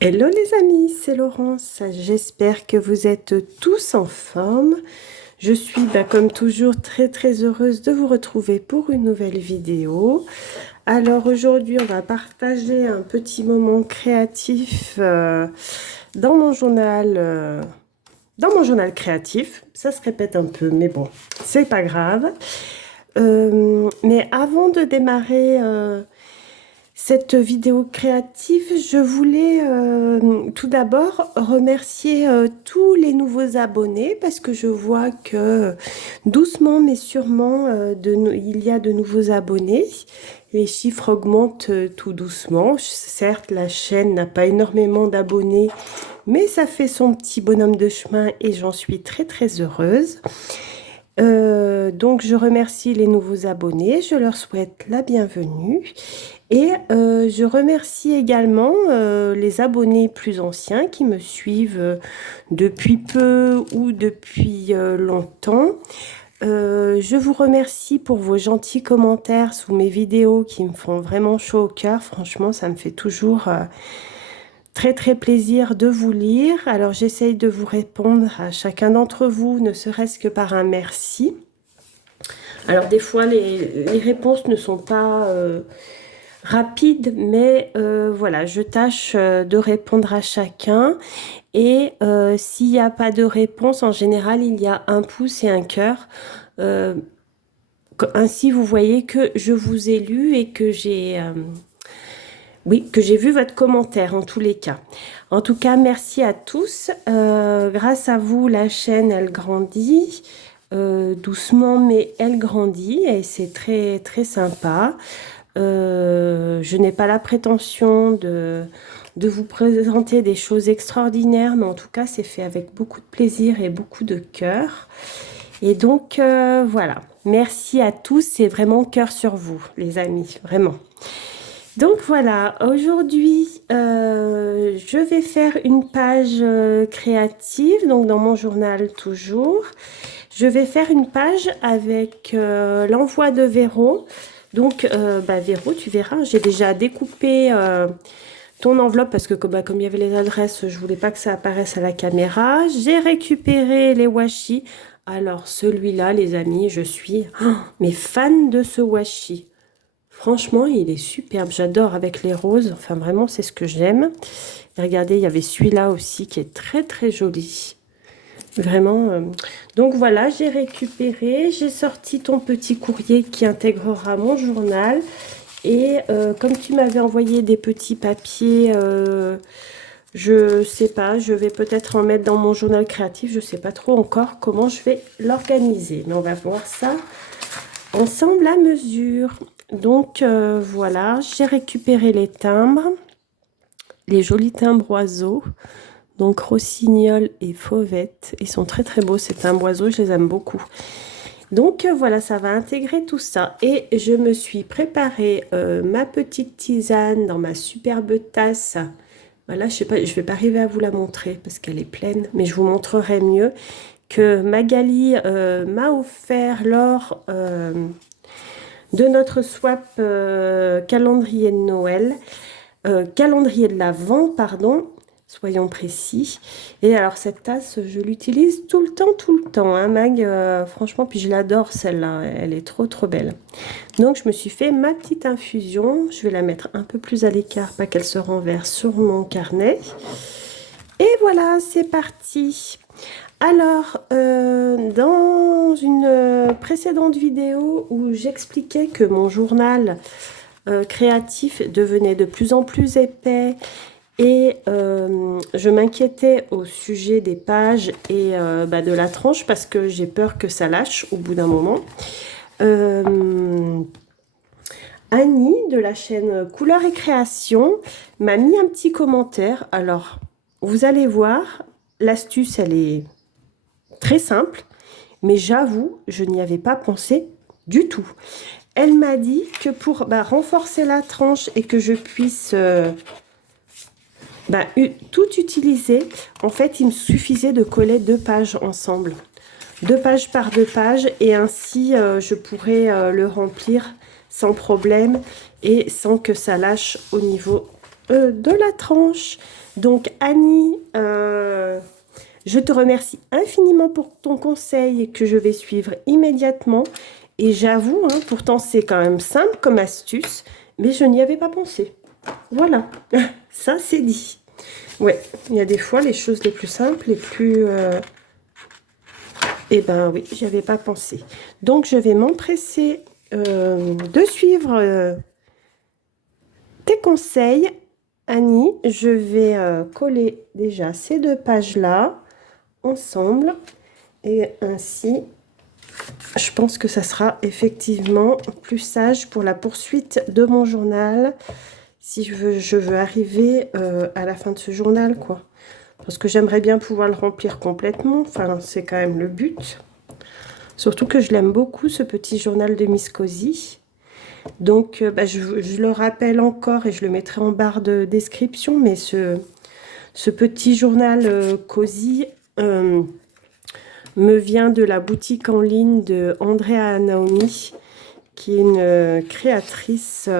Hello les amis, c'est Laurence. J'espère que vous êtes tous en forme. Je suis comme toujours très heureuse de vous retrouver pour une nouvelle vidéo. Alors aujourd'hui, on va partager un petit moment créatif dans mon journal créatif. Ça se répète un peu, mais bon, c'est pas grave. Mais avant de démarrer cette vidéo créative, je voulais tout d'abord remercier tous les nouveaux abonnés parce que je vois que doucement mais sûrement il y a de nouveaux abonnés. Les chiffres augmentent tout doucement. Certes, la chaîne n'a pas énormément d'abonnés, mais ça fait son petit bonhomme de chemin et j'en suis très heureuse. Donc je remercie les nouveaux abonnés, je leur souhaite la bienvenue et je remercie également les abonnés plus anciens qui me suivent depuis peu ou depuis longtemps. Je vous remercie pour vos gentils commentaires sous mes vidéos qui me font vraiment chaud au cœur. Franchement, ça me fait toujours très plaisir de vous lire. Alors j'essaye de vous répondre à chacun d'entre vous, ne serait-ce que par un merci. Alors des fois, les réponses ne sont pas rapides, mais voilà, je tâche de répondre à chacun. Et s'il n'y a pas de réponse, en général, il y a un pouce et un cœur. Euh, Ainsi, vous voyez que je vous ai lu et que oui, que j'ai vu votre commentaire en tous les cas. En tout cas, merci à tous. Grâce à vous, la chaîne, elle grandit. Doucement, mais elle grandit et c'est très sympa. Je n'ai pas la prétention de vous présenter des choses extraordinaires, mais en tout cas, c'est fait avec beaucoup de plaisir et beaucoup de cœur. Et donc, voilà. Merci à tous. C'est vraiment cœur sur vous, les amis. Vraiment. Donc voilà, aujourd'hui, je vais faire une page créative, donc dans mon journal toujours. Je vais faire une page avec l'envoi de Véro. Donc, Véro, tu verras, j'ai déjà découpé ton enveloppe parce que comme il y avait les adresses, je voulais pas que ça apparaisse à la caméra. J'ai récupéré les washi. Alors, celui-là, les amis, je suis mais fan de ce washi. Franchement, il est superbe. J'adore avec les roses. Enfin, vraiment, c'est ce que j'aime. Et regardez, il y avait celui-là aussi qui est très joli. Vraiment. Donc voilà, j'ai récupéré. J'ai sorti ton petit courrier qui intégrera mon journal. Et comme tu m'avais envoyé des petits papiers, je sais pas, je vais peut-être en mettre dans mon journal créatif. Je sais pas trop encore comment je vais l'organiser. Mais on va voir ça ensemble à mesure. Donc voilà, j'ai récupéré les timbres, les jolis timbres oiseaux, donc rossignol et fauvette. Ils sont très beaux ces timbres oiseaux, je les aime beaucoup. Donc voilà, ça va intégrer tout ça. Et je me suis préparé ma petite tisane dans ma superbe tasse. Voilà, je sais pas, je vais pas arriver à vous la montrer parce qu'elle est pleine, mais je vous montrerai mieux que Magali m'a offert lors de notre swap calendrier de Noël, calendrier de l'Avent, pardon, soyons précis. Et alors cette tasse, je l'utilise tout le temps, hein, Mag, franchement, puis je l'adore celle-là, elle est trop belle. Donc je me suis fait ma petite infusion, je vais la mettre un peu plus à l'écart, pas qu'elle se renverse sur mon carnet. Et voilà, c'est parti. Alors, dans une précédente vidéo où j'expliquais que mon journal créatif devenait de plus en plus épais et je m'inquiétais au sujet des pages et de la tranche parce que j'ai peur que ça lâche au bout d'un moment. Annie de la chaîne Couleurs et Création m'a mis un petit commentaire. Alors, vous allez voir, l'astuce, elle est très simple, mais j'avoue, je n'y avais pas pensé du tout. Elle m'a dit que pour renforcer la tranche et que je puisse tout utiliser, en fait, il me suffisait de coller 2 pages ensemble. 2 pages par 2 pages et ainsi je pourrais le remplir sans problème et sans que ça lâche au niveau de la tranche. Donc Annie, je te remercie infiniment pour ton conseil que je vais suivre immédiatement. Et j'avoue, hein, pourtant c'est quand même simple comme astuce, mais je n'y avais pas pensé. Voilà, ça c'est dit. Ouais, il y a des fois les choses les plus simples, les plus... Eh ben oui, j'y avais pas pensé. Donc je vais m'empresser de suivre tes conseils, Annie. Je vais coller déjà ces deux pages-là ensemble. Et ainsi, je pense que ça sera effectivement plus sage pour la poursuite de mon journal. Si je veux arriver à la fin de ce journal, quoi. Parce que j'aimerais bien pouvoir le remplir complètement. Enfin, c'est quand même le but. Surtout que je l'aime beaucoup, ce petit journal de Miss Cozy. Donc, bah, je le rappelle encore et je le mettrai en barre de description. Mais ce petit journal Cozy me vient de la boutique en ligne de Andrea Naomi, qui est une créatrice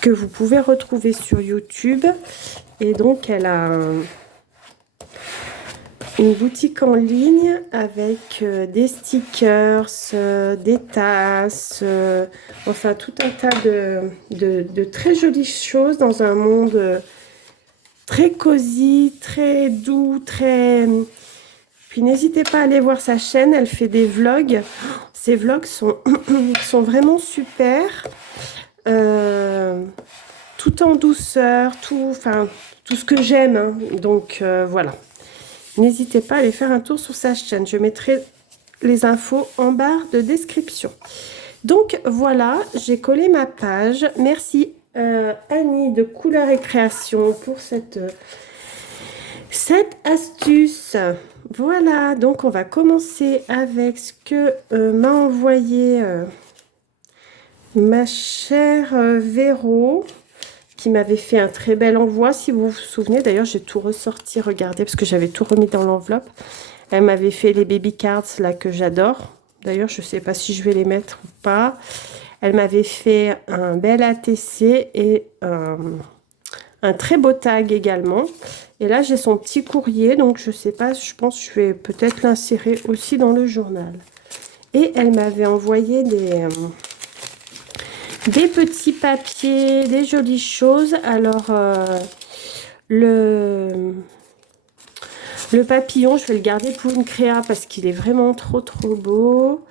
que vous pouvez retrouver sur YouTube. Et donc, elle a une boutique en ligne avec des stickers, des tasses, enfin tout un tas de très jolies choses dans un monde très cosy, très doux, très... Puis n'hésitez pas à aller voir sa chaîne, elle fait des vlogs. Ces vlogs sont, sont vraiment super. Tout en douceur, tout ce que j'aime. Hein. Donc voilà. N'hésitez pas à aller faire un tour sur sa chaîne. Je mettrai les infos en barre de description. Donc voilà, j'ai collé ma page. Merci Annie de Couleur et Création pour cette astuce. Voilà, donc on va commencer avec ce que m'a envoyé ma chère Véro, qui m'avait fait un très bel envoi, si vous vous souvenez. D'ailleurs, j'ai tout ressorti, regardez, parce que j'avais tout remis dans l'enveloppe. Elle m'avait fait les baby cards, là, que j'adore. D'ailleurs, je ne sais pas si je vais les mettre ou pas. Elle m'avait fait un bel ATC et un très beau tag également. Et là, j'ai son petit courrier, donc je ne sais pas, je pense que je vais peut-être l'insérer aussi dans le journal. Et elle m'avait envoyé des petits papiers, des jolies choses. Alors, le papillon, je vais le garder pour une créa parce qu'il est vraiment trop beau.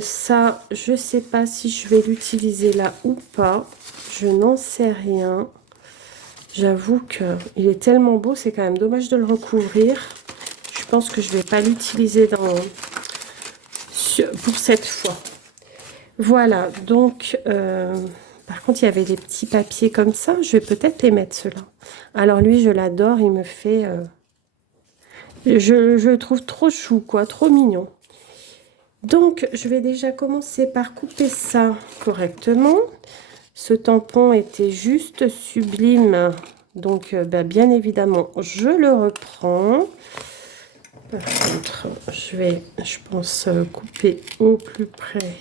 Ça, je ne sais pas si je vais l'utiliser là ou pas. Je n'en sais rien. J'avoue qu'il est tellement beau, c'est quand même dommage de le recouvrir. Je pense que je ne vais pas l'utiliser pour cette fois. Voilà, donc, par contre, il y avait des petits papiers comme ça. Je vais peut-être les mettre, ceux-là. Alors, lui, je l'adore. Il me fait... je le trouve trop chou, quoi. Trop mignon. Donc, je vais déjà commencer par couper ça correctement. Ce tampon était juste sublime. Donc, bah, bien évidemment, je le reprends. Par contre, je vais, je pense, couper au plus près.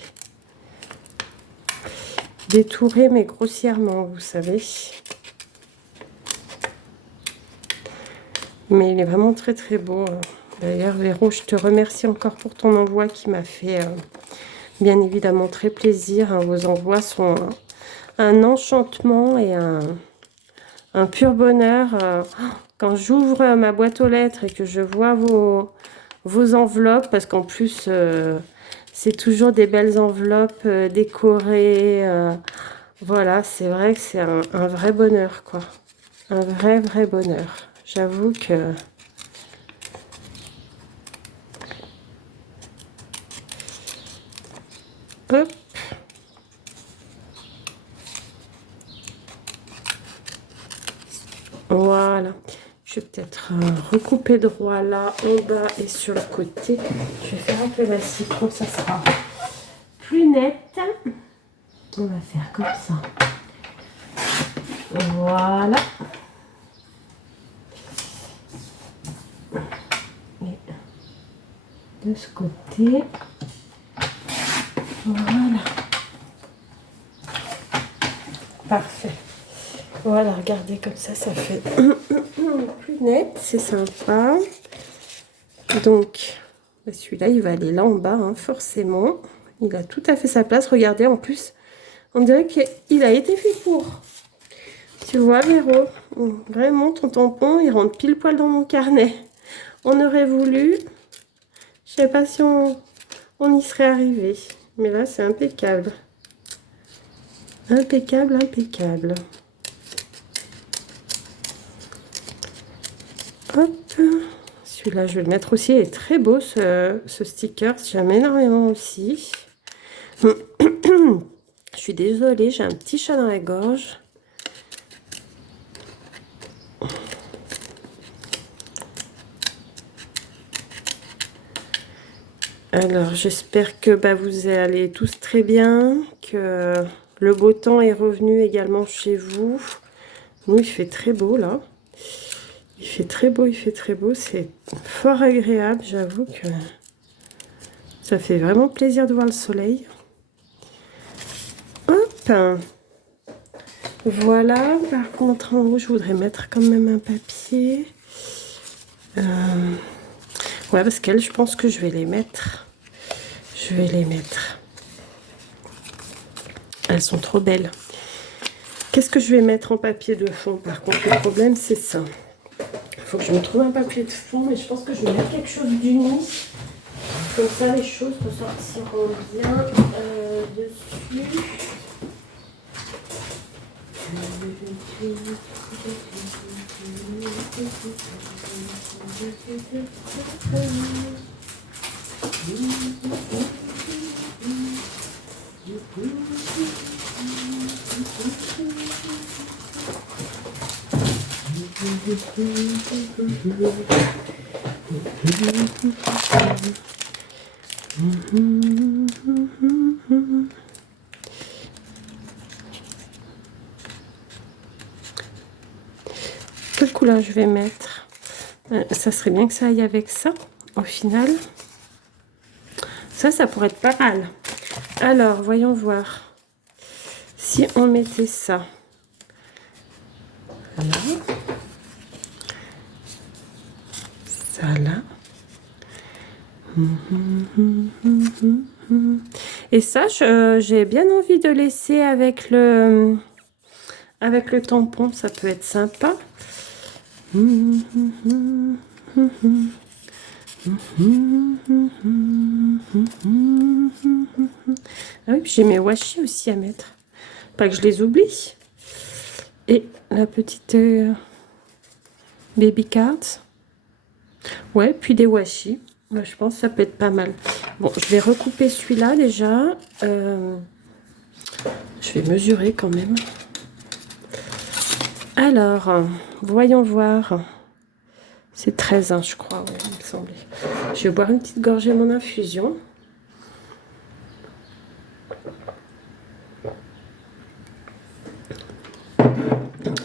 Détourer, mais grossièrement, vous savez. Mais il est vraiment très beau. D'ailleurs, Véro, je te remercie encore pour ton envoi qui m'a fait bien évidemment très plaisir. Hein. Vos envois sont un enchantement et un pur bonheur. Quand j'ouvre ma boîte aux lettres et que je vois vos enveloppes, parce qu'en plus, c'est toujours des belles enveloppes décorées. Voilà, c'est vrai que c'est un vrai bonheur, quoi. Un vrai bonheur. J'avoue que... Hop. Voilà. Je vais peut-être recouper droit là, en bas et sur le côté. Je vais faire un peu massif, comme ça sera plus net. On va faire comme ça. Voilà. Et de ce côté. Voilà. Parfait. Voilà, regardez comme ça fait plus net, c'est sympa. Donc, celui-là, il va aller là en bas, hein, forcément. Il a tout à fait sa place. Regardez, en plus, on dirait qu'il a été fait pour. Tu vois, Véro, vraiment, ton tampon, il rentre pile poil dans mon carnet. On aurait voulu, je sais pas si on y serait arrivé. Mais là, c'est impeccable. Impeccable, impeccable. Hop. Celui-là, je vais le mettre aussi. Il est très beau, ce sticker. J'aime énormément aussi. Je suis désolée, j'ai un petit chat dans la gorge. Alors, j'espère que vous allez tous très bien, que le beau temps est revenu également chez vous. Nous, il fait très beau, là. Il fait très beau, il fait très beau. C'est fort agréable, j'avoue que ça fait vraiment plaisir de voir le soleil. Hop! Voilà, par contre, en haut, je voudrais mettre quand même un papier. Ouais, parce qu'elles, je pense que je vais les mettre. Je vais les mettre. Elles sont trop belles. Qu'est-ce que je vais mettre en papier de fond? Par contre, le problème, c'est ça. Il faut que je me trouve un papier de fond, mais je pense que je vais mettre quelque chose d'uni. Comme ça, les choses ressortiront bien dessus. Quelle couleur je vais mettre? Ça serait bien que ça aille avec ça, au final. Ça pourrait être pas mal. Alors, voyons voir. Si on mettait ça. Là. Ça là. Et ça, j'ai bien envie de laisser avec le tampon. Ça peut être sympa. Ah oui, puis j'ai mes washi aussi à mettre. Pas que je les oublie. Et la petite baby cards. Ouais, puis des washi. Moi, je pense que ça peut être pas mal. Bon, je vais recouper celui-là déjà. Je vais mesurer quand même. Alors, voyons voir. C'est 13, hein, je crois, ouais, il me semblait. Je vais boire une petite gorgée de mon infusion.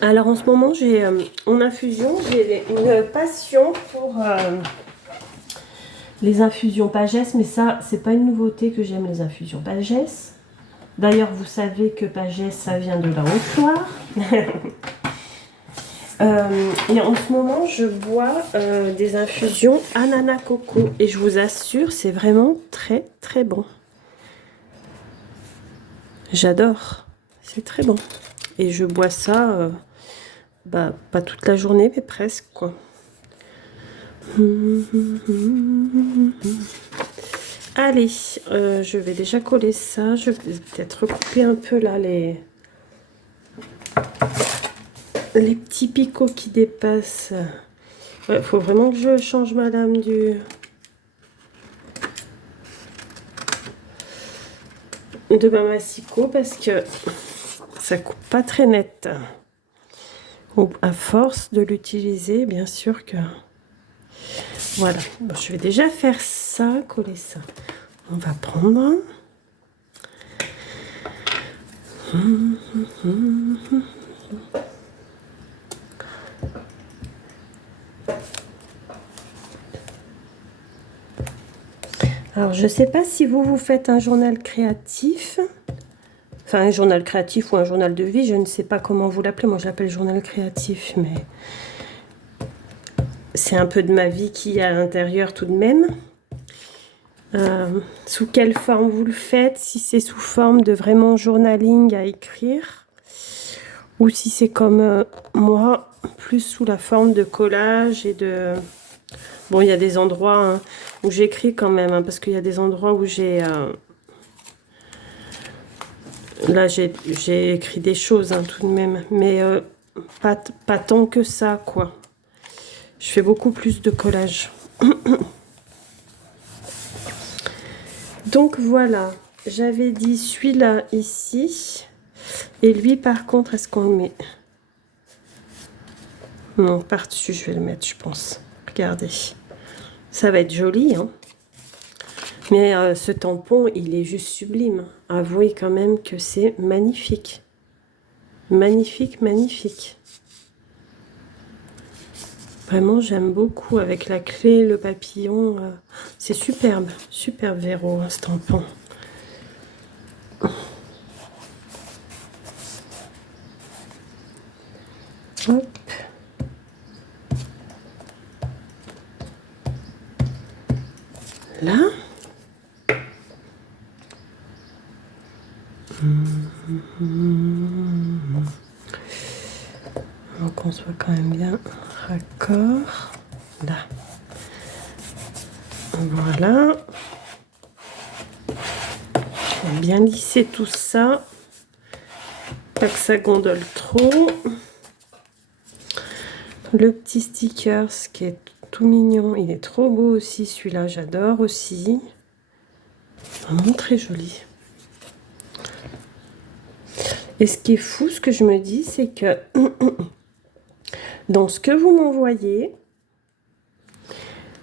Alors, en ce moment, j'ai en infusion, j'ai une passion pour les infusions Pagès, mais ça, c'est pas une nouveauté que j'aime les infusions Pagès. D'ailleurs, vous savez que Pagès, ça vient de la Haute-Loire. Et en ce moment, je bois des infusions ananas coco. Et je vous assure, c'est vraiment très très bon. J'adore. C'est très bon. Et je bois ça, pas toute la journée, mais presque, quoi. Allez, je vais déjà coller ça. Je vais peut-être recouper un peu là les petits picots qui dépassent. Ouais, faut vraiment que je change ma lame de ma massicot parce que ça coupe pas très net. Ou à force de l'utiliser, bien sûr que... Voilà, bon, je vais déjà faire ça, coller ça. On va prendre... Alors, je ne sais pas si vous faites un journal créatif. Enfin, un journal créatif ou un journal de vie, je ne sais pas comment vous l'appelez. Moi, je l'appelle journal créatif, mais c'est un peu de ma vie qui est à l'intérieur tout de même. Sous quelle forme vous le faites? Si c'est sous forme de vraiment journaling à écrire, ou si c'est comme moi, plus sous la forme de collage et de... Bon, il y a des endroits hein, où j'écris quand même, hein, parce qu'il y a des endroits où j'ai... Là, j'ai écrit des choses hein, tout de même, mais pas tant que ça, quoi. Je fais beaucoup plus de collage. Donc voilà, j'avais dit celui-là ici. Et lui, par contre, est-ce qu'on le met? Non, par-dessus, je vais le mettre, je pense. Regardez. Ça va être joli, hein. Mais ce tampon, il est juste sublime. Avouez quand même que c'est magnifique. Magnifique, magnifique. Vraiment, j'aime beaucoup avec la clé, le papillon. C'est superbe. Superbe Véro, hein, ce tampon. Hop. Là. Donc on soit quand même bien raccord. Là. Voilà. On va bien lisser tout ça. Pas que ça gondole trop. Le petit sticker, ce qui est tout mignon. Il est trop beau aussi, celui-là. J'adore aussi. Vraiment très joli. Et ce qui est fou, ce que je me dis, c'est que dans ce que vous m'envoyez,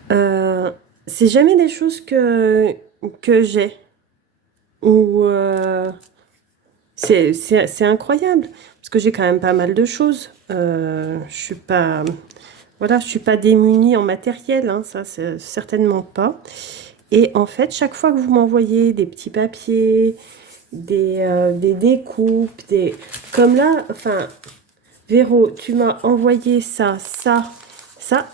c'est jamais des choses que j'ai. Ou c'est incroyable. Parce que j'ai quand même pas mal de choses. Je suis pas... Voilà, je suis pas démunie en matériel, hein, ça, c'est certainement pas. Et en fait, chaque fois que vous m'envoyez des petits papiers, des découpes, comme là, enfin, Véro, tu m'as envoyé ça,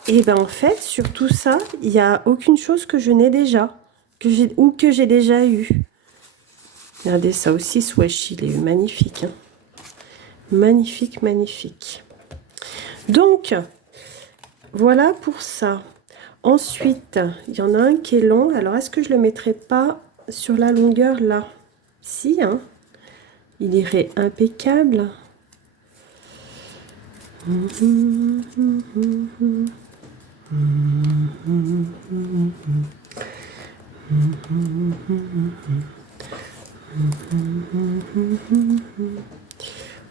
et ben en fait, sur tout ça, il n'y a aucune chose que je n'ai déjà, ou que j'ai déjà eu. Regardez ça aussi, ce washi, il est magnifique. Hein. Magnifique, magnifique. Donc, voilà pour ça. Ensuite, il y en a un qui est long. Alors, est-ce que je ne le mettrai pas sur la longueur là? Si, hein. Il irait impeccable.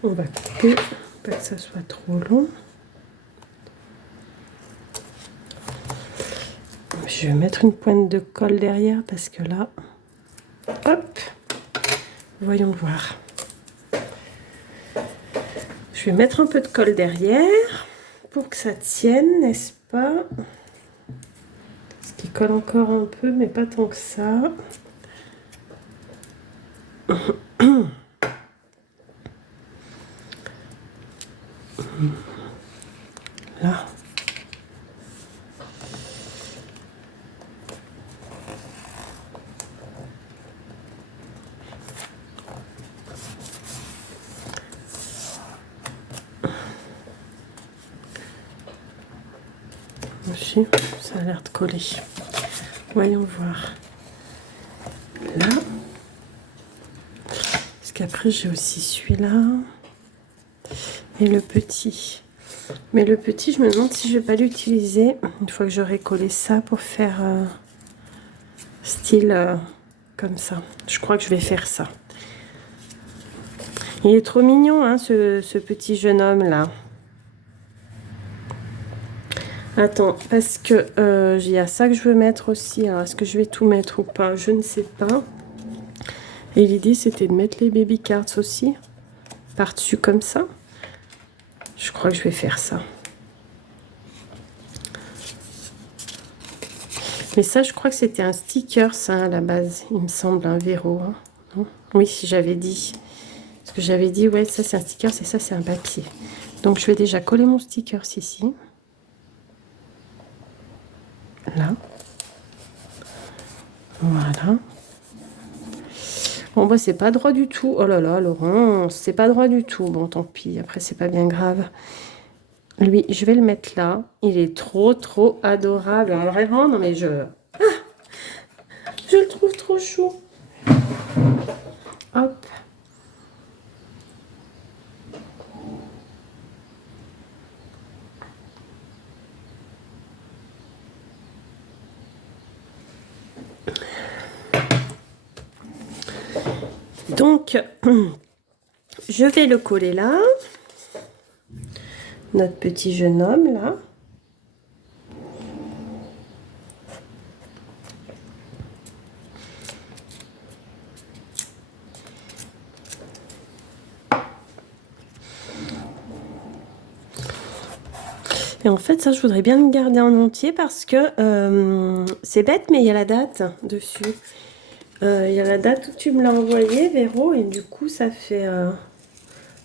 On va couper, pas que ça soit trop long. Je vais mettre une pointe de colle derrière parce que là, hop, voyons voir. Je vais mettre un peu de colle derrière pour que ça tienne, n'est-ce pas? Ce qui colle encore un peu, mais pas tant que ça. Là. Aussi, ça a l'air de coller. Voyons voir. Là. Parce qu'après, j'ai aussi celui-là. Et le petit. Mais le petit, je me demande si je vais pas l'utiliser une fois que j'aurai collé ça pour faire style comme ça. Je crois que je vais faire ça. Il est trop mignon, hein, ce petit jeune homme là. Attends, parce que il y a ça que je veux mettre aussi. Alors, est-ce que je vais tout mettre ou pas? Je ne sais pas. Et l'idée, c'était de mettre les baby cards aussi par-dessus comme ça. Je crois que je vais faire ça. Mais ça, je crois que c'était un sticker, ça, à la base. Il me semble, un Véro. Hein. Oui, j'avais dit. que j'avais dit, ouais, ça c'est un sticker, c'est ça, c'est un papier. Donc je vais déjà coller mon sticker ici. Là. Voilà. Bon, bah, c'est pas droit du tout. Oh là là, Laurent, c'est pas droit du tout. Bon, tant pis, après, c'est pas bien grave. Lui, je vais le mettre là. Il est trop, trop adorable. Alors, vraiment, non, mais je le trouve trop chou. Hop. Donc, je vais le coller là. Notre petit jeune homme, là. Et en fait, ça, je voudrais bien le garder en entier parce que c'est bête, mais il y a la date dessus. Il y a la date où tu me l'as envoyé, Véro, et du coup, ça fait...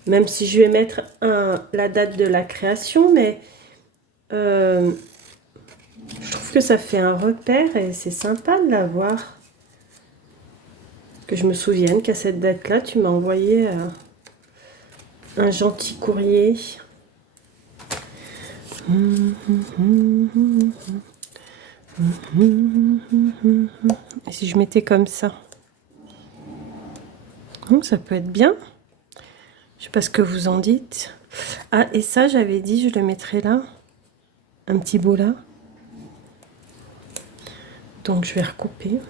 même si je vais mettre la date de la création, mais je trouve que ça fait un repère et c'est sympa de l'avoir. Que je me souvienne qu'à cette date-là, tu m'as envoyé un gentil courrier. Et si je mettais comme ça, ça peut être bien. Je sais pas ce que vous en dites. Ah, et ça, j'avais dit, je le mettrais là. Un petit bout là. Donc, je vais recouper.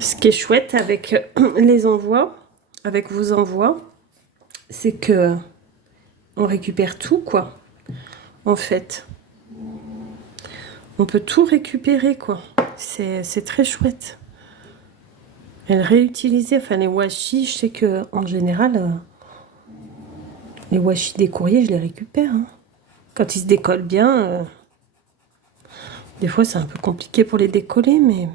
Ce qui est chouette avec les envois, avec vos envois, c'est que on récupère tout, quoi. En fait, on peut tout récupérer, quoi. C'est très chouette. Et le réutiliser, enfin les washi, je sais que en général, les washi des courriers, je les récupère. Hein. Quand ils se décollent bien, des fois c'est un peu compliqué pour les décoller, mais...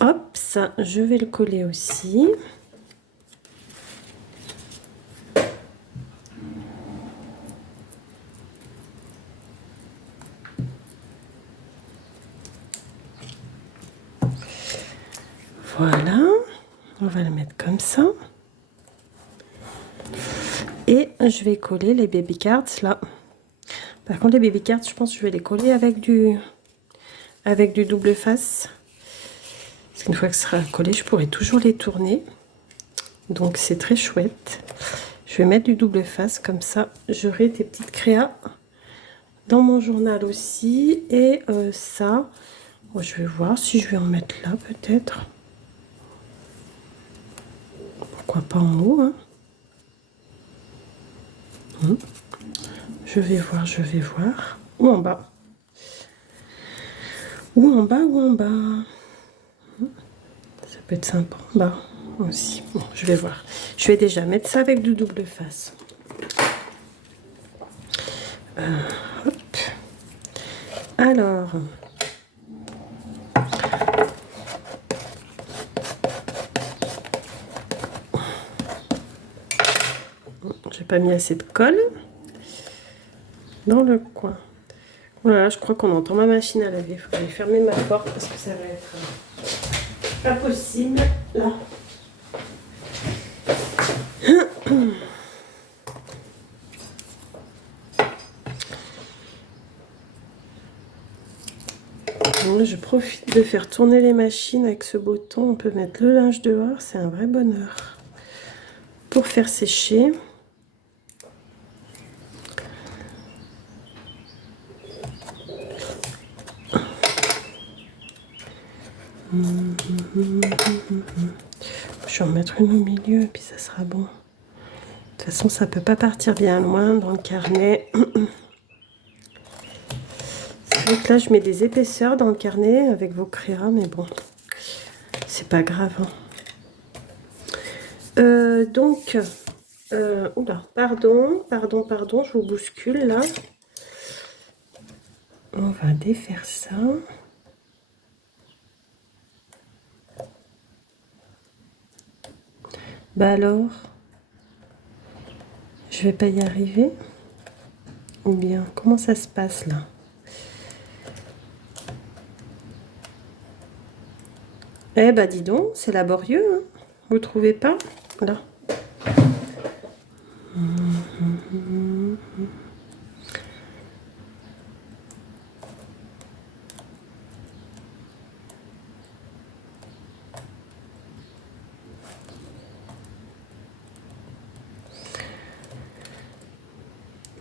Hop, ça, je vais le coller aussi. Voilà, on va le mettre comme ça. Et je vais coller les baby cards là. Par contre, les baby cards, je pense que je vais les coller avec du double face. Parce qu'une fois que ce sera collé, je pourrai toujours les tourner. Donc, c'est très chouette. Je vais mettre du double face, comme ça, j'aurai des petites créas dans mon journal aussi. Et ça, je vais voir si je vais en mettre là, peut-être. Pourquoi pas en haut, hein. Je vais voir, je vais voir. Ou en bas. Ou en bas, ou en bas. Ça peut être sympa en bas aussi. Bon, je vais voir. Je vais déjà mettre ça avec du double face. Hop. Alors... j'ai pas mis assez de colle dans le coin. Voilà, je crois qu'on entend ma machine à laver. Il faudrait fermer ma porte parce que ça va être pas possible là. Moi, je profite de faire tourner les machines avec ce beau temps. On peut mettre le linge dehors, c'est un vrai bonheur. Pour faire sécher. Je vais en mettre une au milieu et puis ça sera bon. De toute façon, ça peut pas partir bien loin dans le carnet. C'est vrai que là, je mets des épaisseurs dans le carnet avec vos créas, mais bon, c'est pas grave. Hein. Oula, pardon, je vous bouscule là. On va défaire ça. Bah alors, je vais pas y arriver? Ou bien, comment ça se passe là? Eh bah dis donc, c'est laborieux, hein? Vous trouvez pas? Là.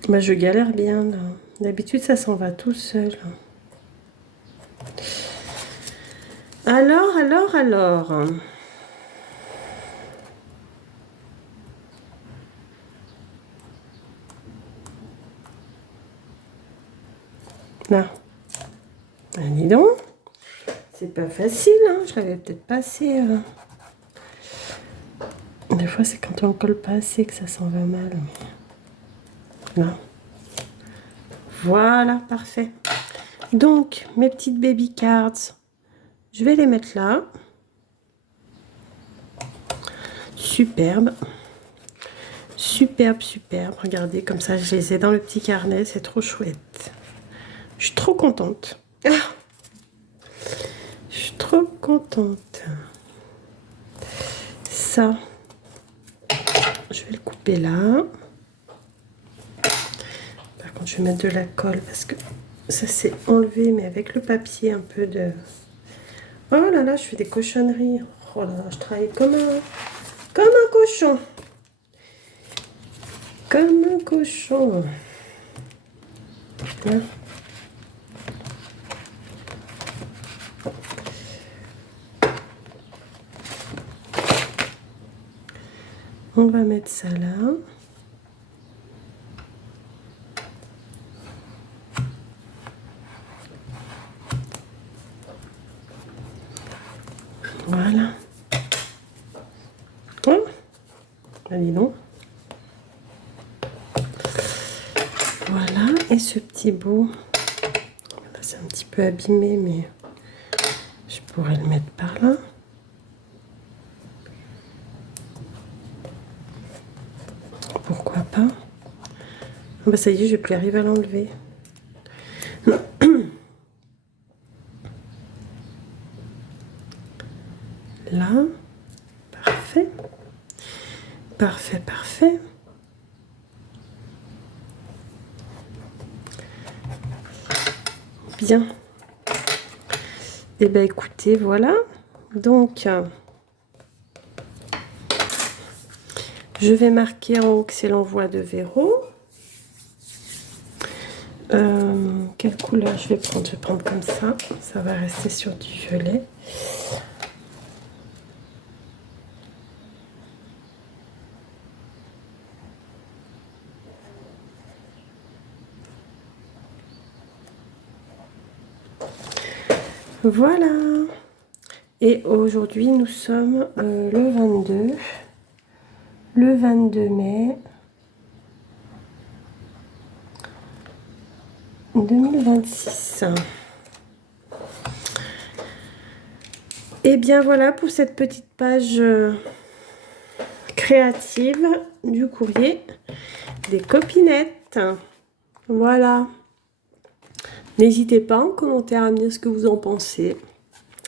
Bah, je galère bien là. D'habitude, ça s'en va tout seul. Alors. Là. Ah, dis donc. C'est pas facile, hein. Je l'avais peut-être pas assez. Des fois, c'est quand on colle pas assez que ça s'en va mal. Mais... Là. Voilà, parfait. Donc, mes petites baby cards, je vais les mettre là. Superbe. Superbe, superbe. Regardez, comme ça, je les ai dans le petit carnet. C'est trop chouette. Je suis trop contente. Ah, je suis trop contente. Ça, je vais le couper là. Par contre, je vais mettre de la colle parce que ça s'est enlevé, mais avec le papier un peu de... Oh là là, je fais des cochonneries. Oh là là, je travaille comme un cochon. Comme un cochon. Là. On va mettre ça là. Voilà. Oh, allez donc. Voilà. Et ce petit bout. Là, c'est un petit peu abîmé, mais je pourrais le mettre par là. Pourquoi pas? Ah bah ça y est, je vais plus arriver à l'enlever. Là, parfait. Parfait, parfait. Bien. Et ben écoutez, voilà. Donc, je vais marquer en haut que c'est l'envoi de Véro. Quelle couleur je vais prendre? Je vais prendre comme ça. Ça va rester sur du violet. Voilà. Et aujourd'hui, nous sommes le 22. Le 22 mai 2026. Et bien voilà pour cette petite page créative du courrier des copinettes. Voilà. N'hésitez pas en commentaire à me dire ce que vous en pensez.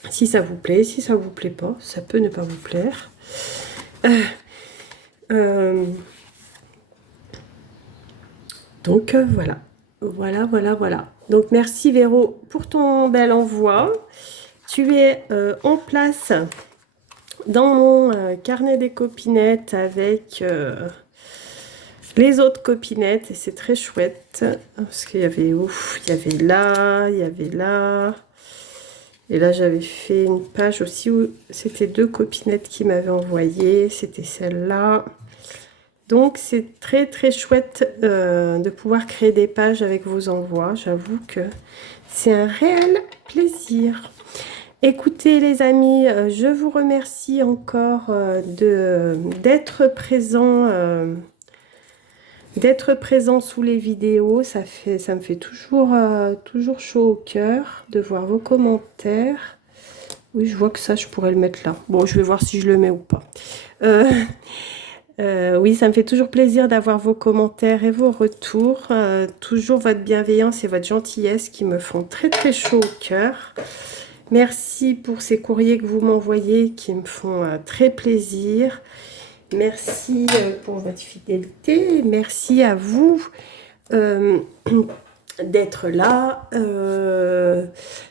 Si ça vous plaît, si ça vous plaît pas, ça peut ne pas vous plaire. Donc voilà. Voilà. Donc merci Véro pour ton bel envoi. Tu es en place dans mon carnet des copinettes avec les autres copinettes et c'est très chouette parce qu'il y avait ouf, il y avait là, et là j'avais fait une page aussi où c'était 2 copinettes qui m'avaient envoyé, c'était celle-là. Donc c'est très très chouette de pouvoir créer des pages avec vos envois. J'avoue que c'est un réel plaisir. Écoutez les amis, je vous remercie encore d'être présents d'être présent sous les vidéos. Ça me fait toujours, toujours chaud au cœur de voir vos commentaires. Oui, je vois que ça, je pourrais le mettre là. Bon, je vais voir si je le mets ou pas. Oui, ça me fait toujours plaisir d'avoir vos commentaires et vos retours. Toujours votre bienveillance et votre gentillesse qui me font très très chaud au cœur. Merci pour ces courriers que vous m'envoyez qui me font très plaisir. Merci pour votre fidélité. Merci à vous d'être là.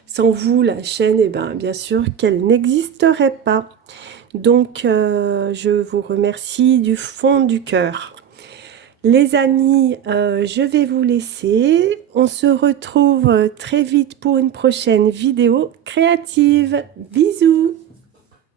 Sans vous, la chaîne, eh ben, bien sûr qu'elle n'existerait pas. Donc, je vous remercie du fond du cœur. Les amis, je vais vous laisser. On se retrouve très vite pour une prochaine vidéo créative. Bisous!